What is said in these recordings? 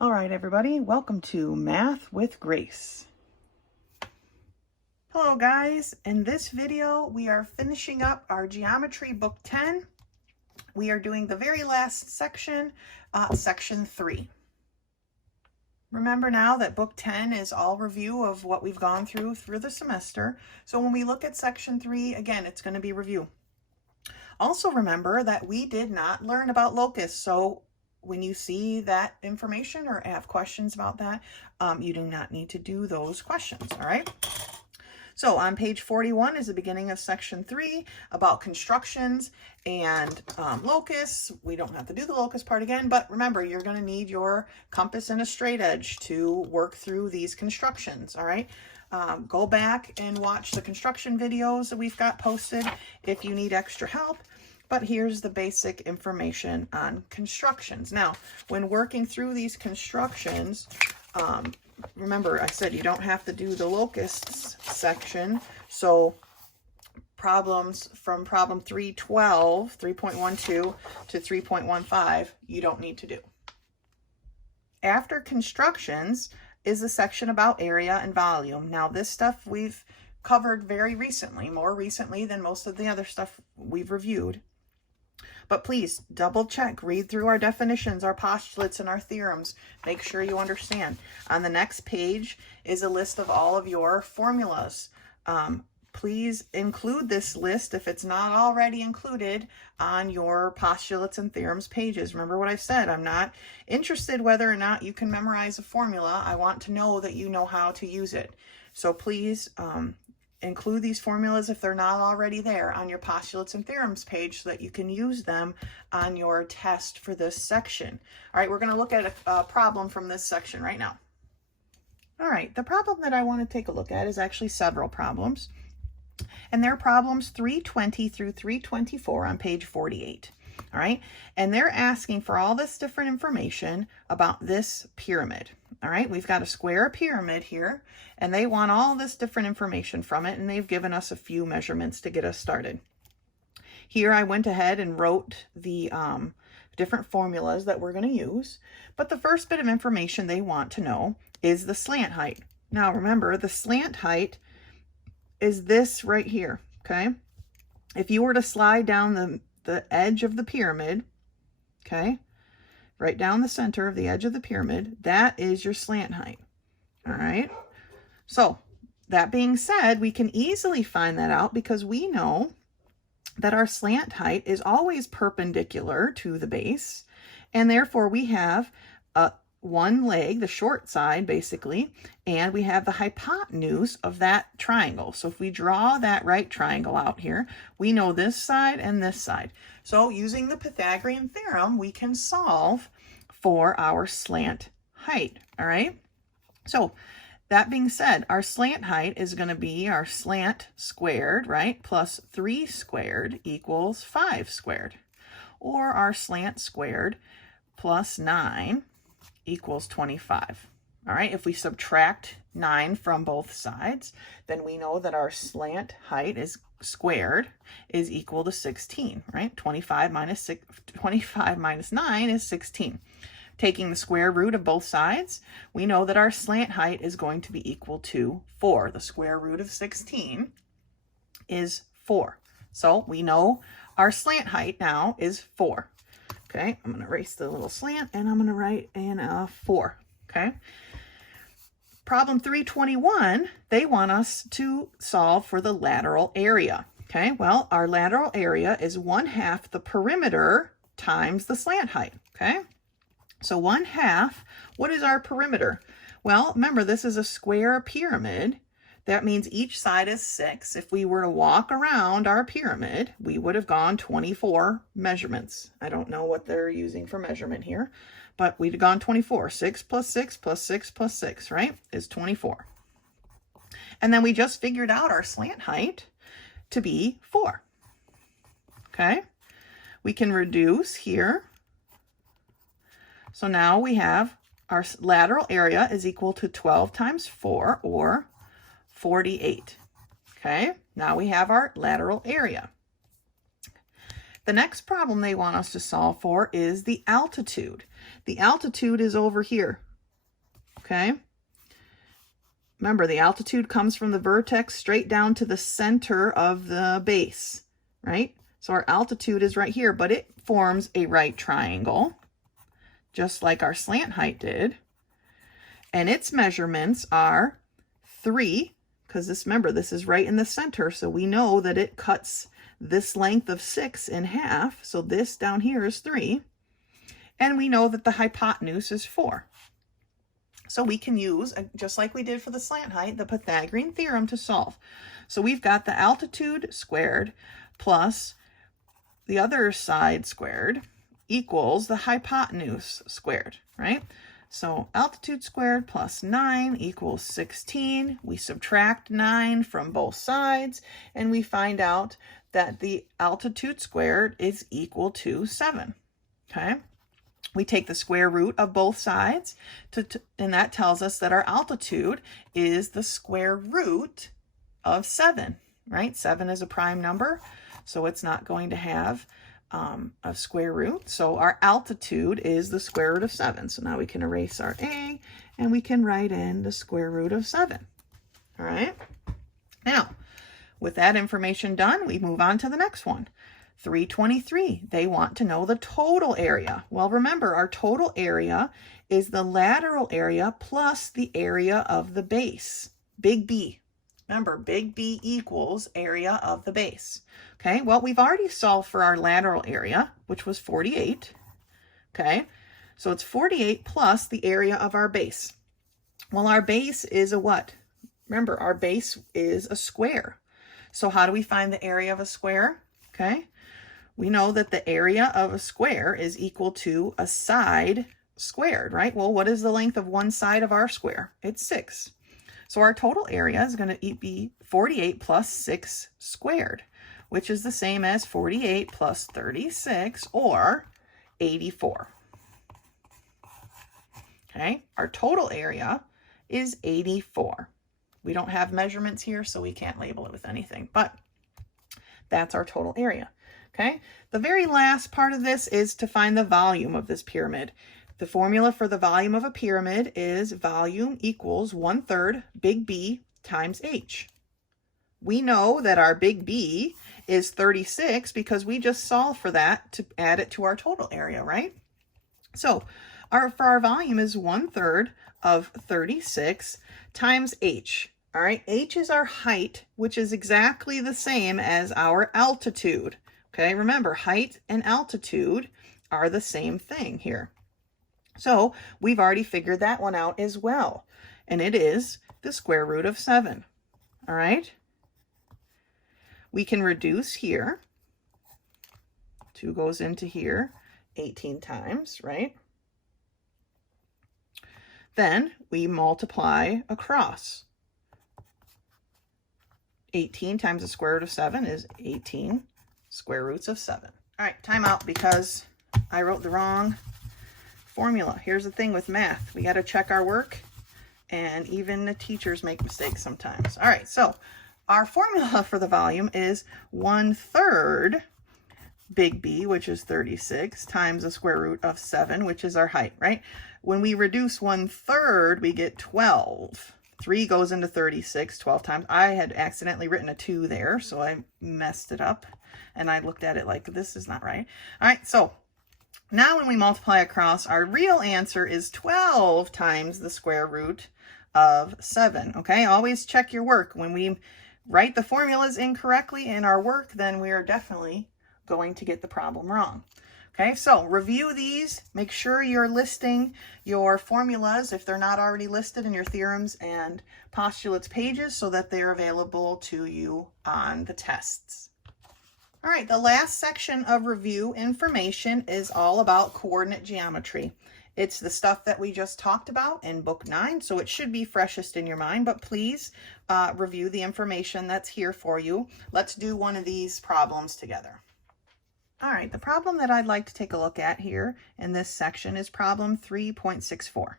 All right, everybody, welcome to Math with Grace. Hello, guys. In this video, we are finishing up our Geometry Book 10. We are doing the very last section, Section 3. Remember now that Book 10 is all review of what we've gone through the semester. So when we look at Section 3, again, it's going to be review. Also remember that we did not learn about locusts, so when you see that information or have questions about that, you do not need to do those questions, all right? So on page 41 is the beginning of section 3 about constructions and locusts. We don't have to do the locust part again, but remember, you're going to need your compass and a straight edge to work through these constructions, all right? Go back and watch the construction videos that we've got posted if you need extra help. But here's the basic information on constructions. Now, when working through these constructions, remember I said you don't have to do the locusts section. So problems from problem 312, 3.12 to 3.15, you don't need to do. After constructions is a section about area and volume. Now, this stuff we've covered very recently, more recently than most of the other stuff we've reviewed. But please double check, read through our definitions, our postulates, and our theorems. Make sure you understand. On the next page is a list of all of your formulas. Please include this list if it's not already included on your postulates and theorems pages. Remember what I said, I'm not interested whether or not you can memorize a formula. I want to know that you know how to use it. So please include these formulas if they're not already there on your postulates and theorems page so that you can use them on your test for this section. All right, we're going to look at a problem from this section right now. All right, the problem that I want to take a look at is actually several problems. And they're problems 320 through 324 on page 48. All right, and they're asking for all this different information about this pyramid. All right, we've got a square pyramid here, and they want all this different information from it, and they've given us a few measurements to get us started. Here I went ahead and wrote the different formulas that we're going to use, but the first bit of information they want to know is the slant height. Now remember, the slant height is this right here, okay? If you were to slide down the edge of the pyramid, okay, right down the center of the edge of the pyramid, that is your slant height, all right? So that being said, we can easily find that out because we know that our slant height is always perpendicular to the base, and therefore we have one leg, the short side basically, and we have the hypotenuse of that triangle. So if we draw that right triangle out here, we know this side and this side. So using the Pythagorean theorem, we can solve for our slant height, all right? So that being said, our slant height is going to be our slant squared, right, plus 3 squared equals 5 squared, or our slant squared plus 9 equals 25. All right, if we subtract 9 from both sides, then we know that our slant height is squared is equal to 16, right? 25 minus 9 is 16. Taking the square root of both sides, we know that our slant height is going to be equal to 4. The square root of 16 is 4. So we know our slant height now is 4. Okay, I'm going to erase the little slant and I'm going to write in a 4. Okay. Problem 321, they want us to solve for the lateral area. Okay, well, our lateral area is 1/2 the perimeter times the slant height. Okay, so 1/2, what is our perimeter? Well, remember, this is a square pyramid. That means each side is 6. If we were to walk around our pyramid, we would have gone 24 measurements. I don't know what they're using for measurement here, but we'd have gone 24. 6 plus 6 plus 6 plus 6, right, is 24. And then we just figured out our slant height to be 4. Okay, we can reduce here. So now we have our lateral area is equal to 12 times 4, or 48. Okay, now we have our lateral area. The next problem they want us to solve for is the altitude. The altitude is over here. okay? Remember, the altitude comes from the vertex straight down to the center of the base, right? So our altitude is right here, but it forms a right triangle, just like our slant height did. And its measurements are 3, because remember, this is right in the center, so we know that it cuts this length of 6 in half. So this down here is 3. And we know that the hypotenuse is 4. So we can use, just like we did for the slant height, the Pythagorean theorem to solve. So we've got the altitude squared plus the other side squared equals the hypotenuse squared, right? So altitude squared plus 9 equals 16. We subtract 9 from both sides, and we find out that the altitude squared is equal to 7, okay? We take the square root of both sides, and that tells us that our altitude is the square root of 7, right? 7 is a prime number, so it's not going to have a square root. So our altitude is the square root of 7. So now we can erase our A, and we can write in the square root of 7. All right. Now, with that information done, we move on to the next one. 323, they want to know the total area. Well, remember, our total area is the lateral area plus the area of the base, big B. Remember, big B equals area of the base. Okay, well, we've already solved for our lateral area, which was 48. Okay, so it's 48 plus the area of our base. Well, our base is a what? Remember, our base is a square. So how do we find the area of a square? Okay, we know that the area of a square is equal to a side squared, right? Well, what is the length of one side of our square? It's 6. So our total area is going to be 48 plus 6 squared, which is the same as 48 plus 36, or 84. Okay, our total area is 84. We don't have measurements here, so we can't label it with anything, but that's our total area. Okay, the very last part of this is to find the volume of this pyramid. The formula for the volume of a pyramid is volume equals 1/3 big B times H. We know that our big B is 36 because we just solved for that to add it to our total area, right? So for our volume is 1/3 of 36 times H. All right, H is our height, which is exactly the same as our altitude. Okay, remember, height and altitude are the same thing here. So we've already figured that one out as well. And it is the square root of 7. All right. We can reduce here. 2 goes into here 18 times, right? Then we multiply across. 18 times the square root of 7 is 18 square roots of 7. All right, time out because I wrote the wrong formula. Here's the thing with math. We got to check our work, and even the teachers make mistakes sometimes. All right, so our formula for the volume is 1/3 big B, which is 36, times the square root of 7, which is our height, right? When we reduce 1/3, we get 12. 3 goes into 36 12 times. I had accidentally written a 2 there, so I messed it up, and I looked at it like, this is not right. All right, so now when we multiply across, our real answer is 12 times the square root of 7, okay? Always check your work. When we write the formulas incorrectly in our work, then we are definitely going to get the problem wrong. Okay, so review these. Make sure you're listing your formulas if they're not already listed in your theorems and postulates pages so that they're available to you on the tests. All right, the last section of review information is all about coordinate geometry. It's the stuff that we just talked about in book 9, so it should be freshest in your mind, but please review the information that's here for you. Let's do one of these problems together. All right, the problem that I'd like to take a look at here in this section is problem 3.64.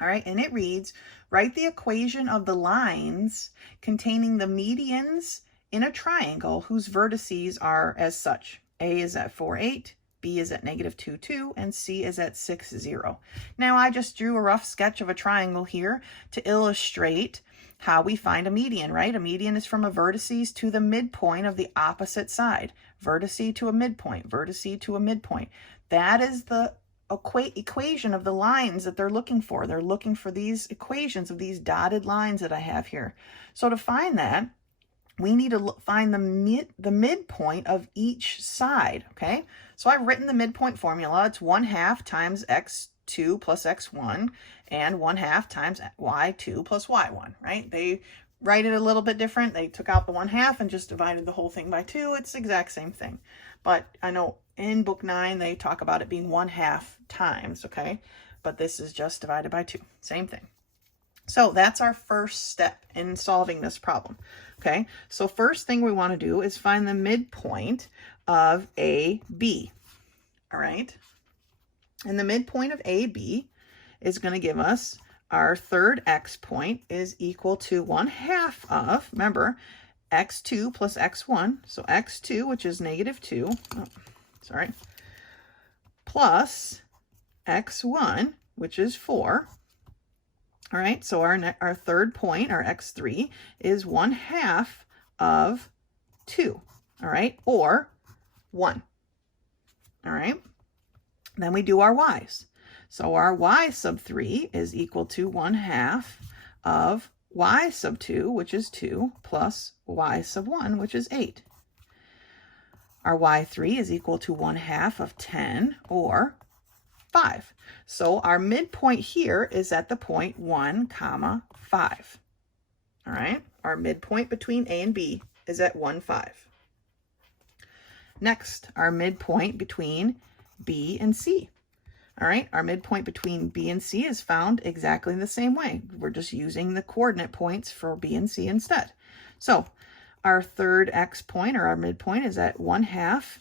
All right, and it reads, write the equation of the lines containing the medians in a triangle whose vertices are as such. A is at 4, 8, B is at -2, 2, and C is at 6, 0. Now I just drew a rough sketch of a triangle here to illustrate how we find a median, right? A median is from a vertices to the midpoint of the opposite side. Vertice to a midpoint, vertice to a midpoint. That is the equation of the lines that they're looking for. They're looking for these equations of these dotted lines that I have here. So to find that, we need to find the midpoint of each side, okay? So I've written the midpoint formula. It's 1/2 times x2 plus x1 and 1/2 times y2 plus y1, right? They write it a little bit different. They took out the 1/2 and just divided the whole thing by 2. It's the exact same thing. But I know in book 9, they talk about it being 1/2 times, okay? But this is just divided by 2. Same thing. So that's our first step in solving this problem, okay? So first thing we want to do is find the midpoint of AB, all right? And the midpoint of AB is going to give us our third x point is equal to 1/2 of, remember, x2 plus x1, so x2, which is -2, plus x1, which is 4. All right, so our third point, our x3, is 1/2 of 2, all right, or 1. All right, then we do our y's. So our y sub 3 is equal to 1/2 of y sub 2, which is 2, plus y sub 1, which is 8. Our y3 is equal to 1/2 of 10, or 5. So our midpoint here is at the point 1, 5. All right, our midpoint between A and B is at 1, 5. Next, our midpoint between B and C. All right, our midpoint between B and C is found exactly the same way. We're just using the coordinate points for B and C instead. So our third x point, or our midpoint, is at 1/2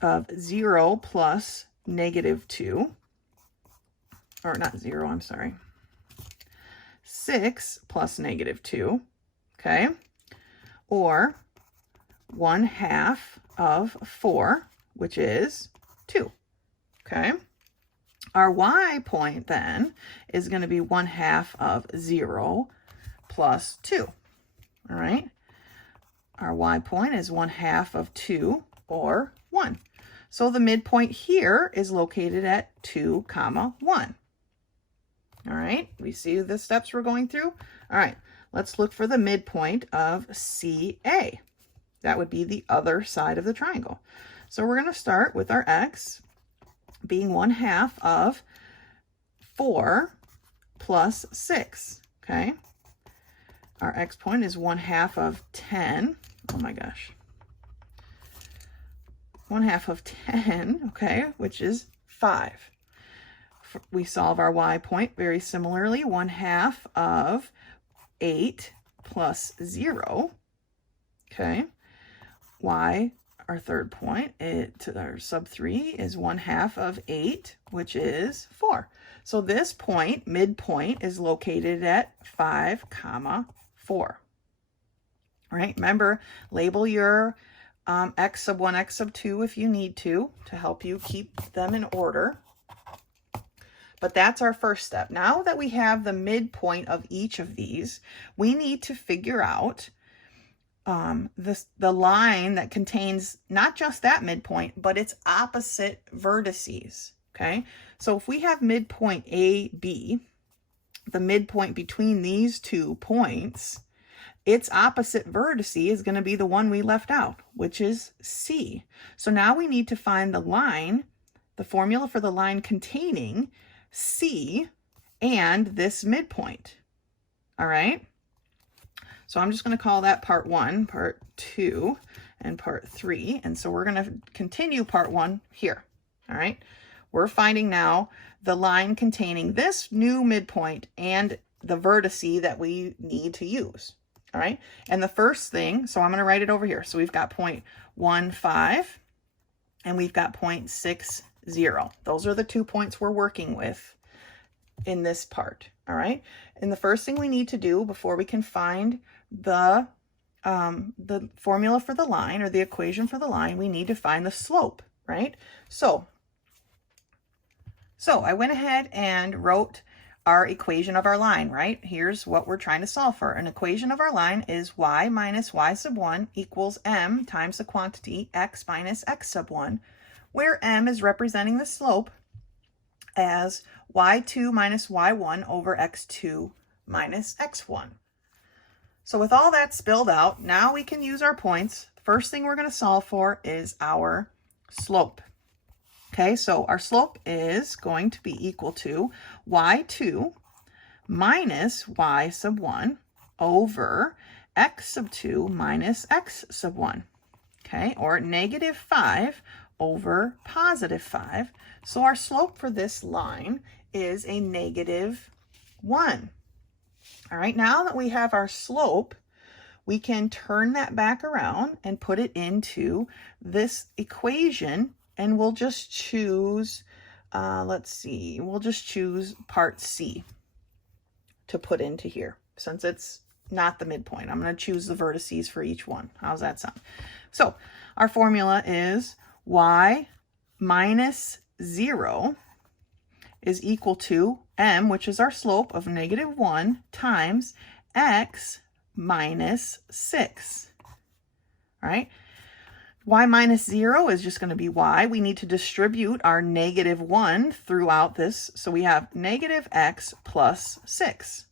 of 0 plus -2. Or not 0, I'm sorry. 6 plus -2, okay? Or 1/2 of 4, which is 2, okay? Our y point then is going to be 1/2 of 0 plus 2, all right? Our y point is 1/2 of 2, or 1. So the midpoint here is located at 2, 1. All right, we see the steps we're going through? All right, let's look for the midpoint of CA. That would be the other side of the triangle. So we're going to start with our x being 1/2 of 4 plus 6, okay? Our x point is 1/2 of 10. Oh my gosh. 1/2 of 10, okay, which is 5. We solve our y point very similarly. 1/2 of 8 plus 0, okay? Y, our third point, our sub 3 is 1/2 of 8, which is 4. So this point, midpoint, is located at 5, 4. All right, remember, label your x sub 1, x sub 2 if you need to help you keep them in order. But that's our first step. Now that we have the midpoint of each of these, we need to figure out the line that contains not just that midpoint, but its opposite vertices, okay? So if we have midpoint AB, the midpoint between these 2 points, its opposite vertice is going to be the one we left out, which is C. So now we need to find the line, the formula for the line containing C and this midpoint. All right? So I'm just going to call that part 1, part 2, and part 3. And so we're going to continue part 1 here. All right? We're finding now the line containing this new midpoint and the vertice that we need to use. All right? And the first thing, so I'm going to write it over here. So we've got point 1, 5, and we've got point 6, 0. Those are the 2 points we're working with in this part. All right? And the first thing we need to do before we can find the formula for the line, or the equation for the line, we need to find the slope. right? So I went ahead and wrote our equation of our line, right? Here's what we're trying to solve for. An equation of our line is y minus y sub 1 equals m times the quantity x minus x sub 1, where m is representing the slope as y2 minus y1 over x2 minus x1. So with all that spelled out, now we can use our points. The first thing we're going to solve for is our slope. Okay, so our slope is going to be equal to y2 minus y sub 1 over x sub 2 minus x sub 1. Okay, or negative 5 over positive 5. So our slope for this line is a negative 1. All right, now that we have our slope, we can turn that back around and put it into this equation, and we'll just choose, let's see, we'll just choose part C to put into here, since it's not the midpoint. I'm going to choose the vertices for each one. How's that sound? So our formula is y minus 0 is equal to m, which is our slope of negative 1, times x minus 6. All right. Y minus 0 is just going to be y. We need to distribute our negative 1 throughout this. So we have negative x plus 6.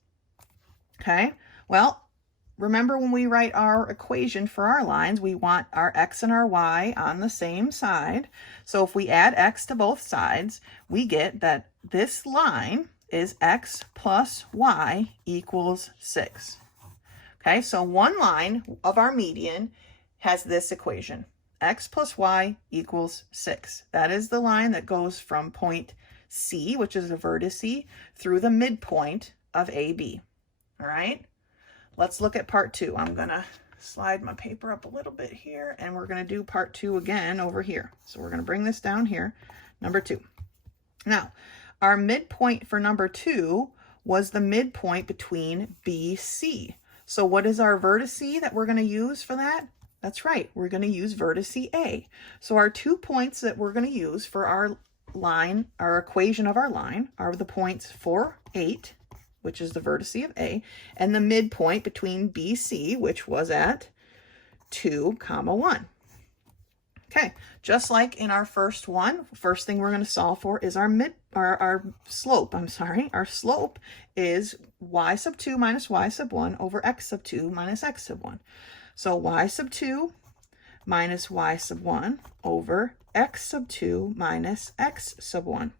Okay. Well, remember when we write our equation for our lines, we want our x and our y on the same side. So if we add x to both sides, we get that this line is x plus y equals 6. Okay, so one line of our median has this equation. X plus y equals 6. That is the line that goes from point C, which is a vertice, through the midpoint of AB. All right, let's look at part 2. I'm going to slide my paper up a little bit here, and we're going to do part 2 again over here. So we're going to bring this down here, number 2. Now, our midpoint for number 2 was the midpoint between BC. So what is our vertice that we're going to use for that? That's right, we're going to use vertice A. So our 2 points that we're going to use for our line, our equation of our line, are the points 4, 8, which is the vertice of A, and the midpoint between BC, which was at 2, 1. Okay, just like in our first one, first thing we're going to solve for is our slope. Our slope is y sub 2 minus y sub 1 over x sub 2 minus x sub 1. So y sub 2 minus y sub 1 over x sub 2 minus x sub 1.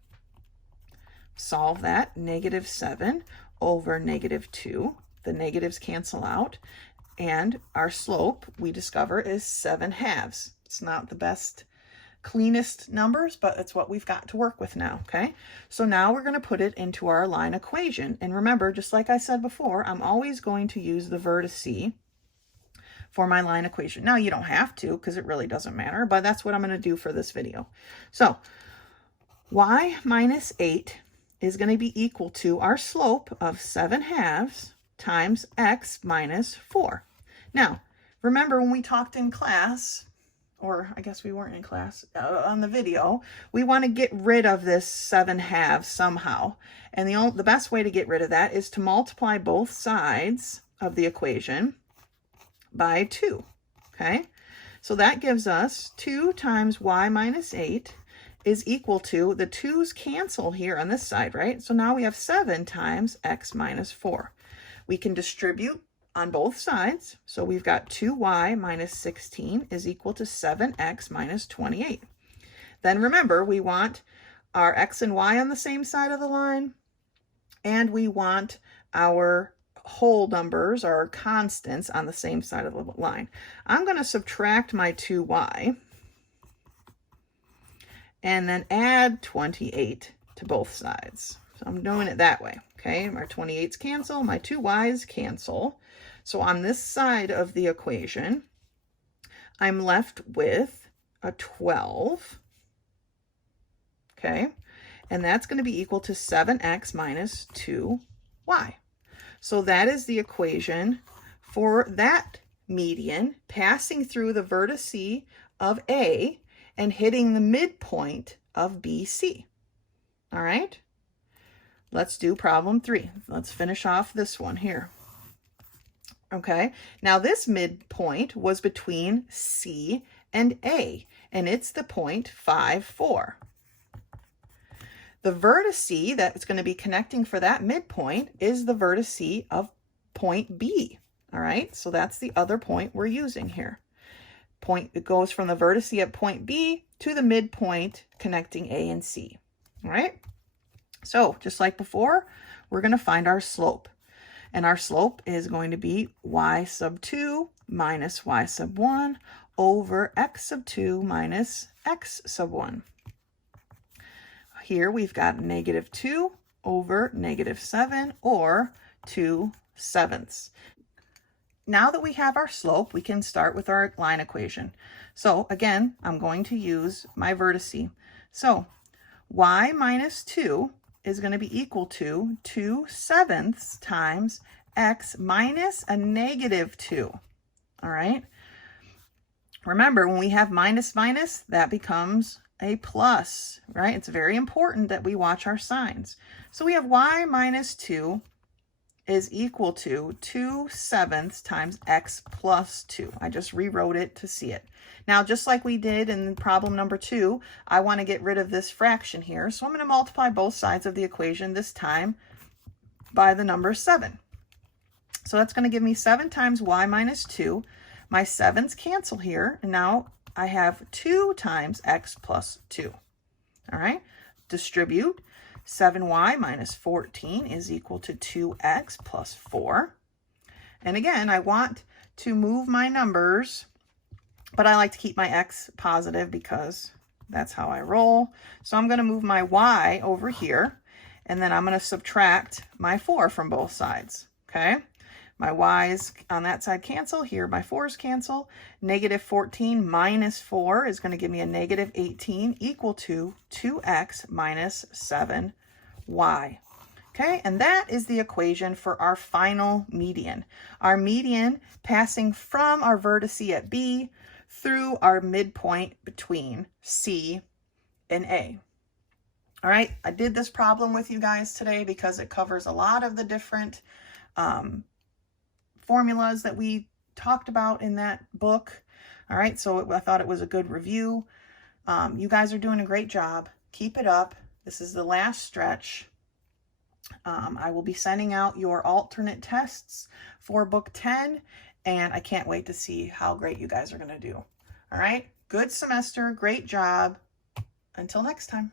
Solve that, negative 7 over negative 2. The negatives cancel out, and our slope, we discover, is 7/2. It's not the best, cleanest numbers, but it's what we've got to work with now, okay? So now we're going to put it into our line equation. And remember, just like I said before, I'm always going to use the vertice for my line equation. Now, you don't have to, because it really doesn't matter, but that's what I'm going to do for this video. So y minus 8 is going to be equal to our slope of 7/2 times x minus 4. Now, remember when we talked in class, or I guess we weren't in class, on the video, we want to get rid of this 7/2 somehow. And the best way to get rid of that is to multiply both sides of the equation by 2, okay? So that gives us 2 times y minus 8 is equal to, the 2's cancel here on this side, right? So now we have 7 times x minus 4. We can distribute on both sides. So we've got 2y minus 16 is equal to 7x minus 28. Then remember, we want our x and y on the same side of the line, and we want our whole numbers, our constants, on the same side of the line. I'm going to subtract my 2y and then add 28 to both sides. So I'm doing it that way, okay? My 28's cancel, my 2y's cancel. So on this side of the equation, I'm left with a 12, okay? And that's going to be equal to 7x minus 2y. So that is the equation for that median passing through the vertice of A and hitting the midpoint of BC. All right, let's do problem 3. Let's finish off this one here. Okay, now this midpoint was between C and A, and it's the point 5, 4. The vertice that's going to be connecting for that midpoint is the vertice of point B. All right, so that's the other point we're using here. It goes from the vertice at point B to the midpoint connecting A and C. All right, so just like before, we're going to find our slope. And our slope is going to be y sub 2 minus y sub 1 over x sub 2 minus x sub 1. Here we've got negative 2 over negative 7, or 2/7. Now that we have our slope, we can start with our line equation. So again, I'm going to use my vertice. So y minus 2 is going to be equal to 2/7 times x minus a negative 2. All right. Remember, when we have minus minus, that becomes a plus, right? It's very important that we watch our signs. So we have y minus 2 is equal to 2/7 times x plus 2. I just rewrote it to see it. Now, just like we did in problem number 2, I want to get rid of this fraction here. So I'm going to multiply both sides of the equation, this time by the number 7. So that's going to give me 7 times y minus 2. My 7's cancel here, and now I have 2 times x plus 2. All right, distribute. 7y minus 14 is equal to 2x plus 4. And again, I want to move my numbers, but I like to keep my x positive because that's how I roll. So I'm going to move my y over here, and then I'm going to subtract my 4 from both sides. Okay, my y's on that side cancel. Here my 4's cancel. Negative 14 minus 4 is going to give me a negative 18, equal to 2x minus 7y. Okay, and that is the equation for our final median. Our median passing from our vertice at B through our midpoint between C and A. All right, I did this problem with you guys today because it covers a lot of the different formulas that we talked about in that book. All right, so I thought it was a good review. You guys are doing a great job. Keep it up. This is the last stretch. I will be sending out your alternate tests for book 10, and I can't wait to see how great you guys are going to do. All right, good semester, great job. Until next time.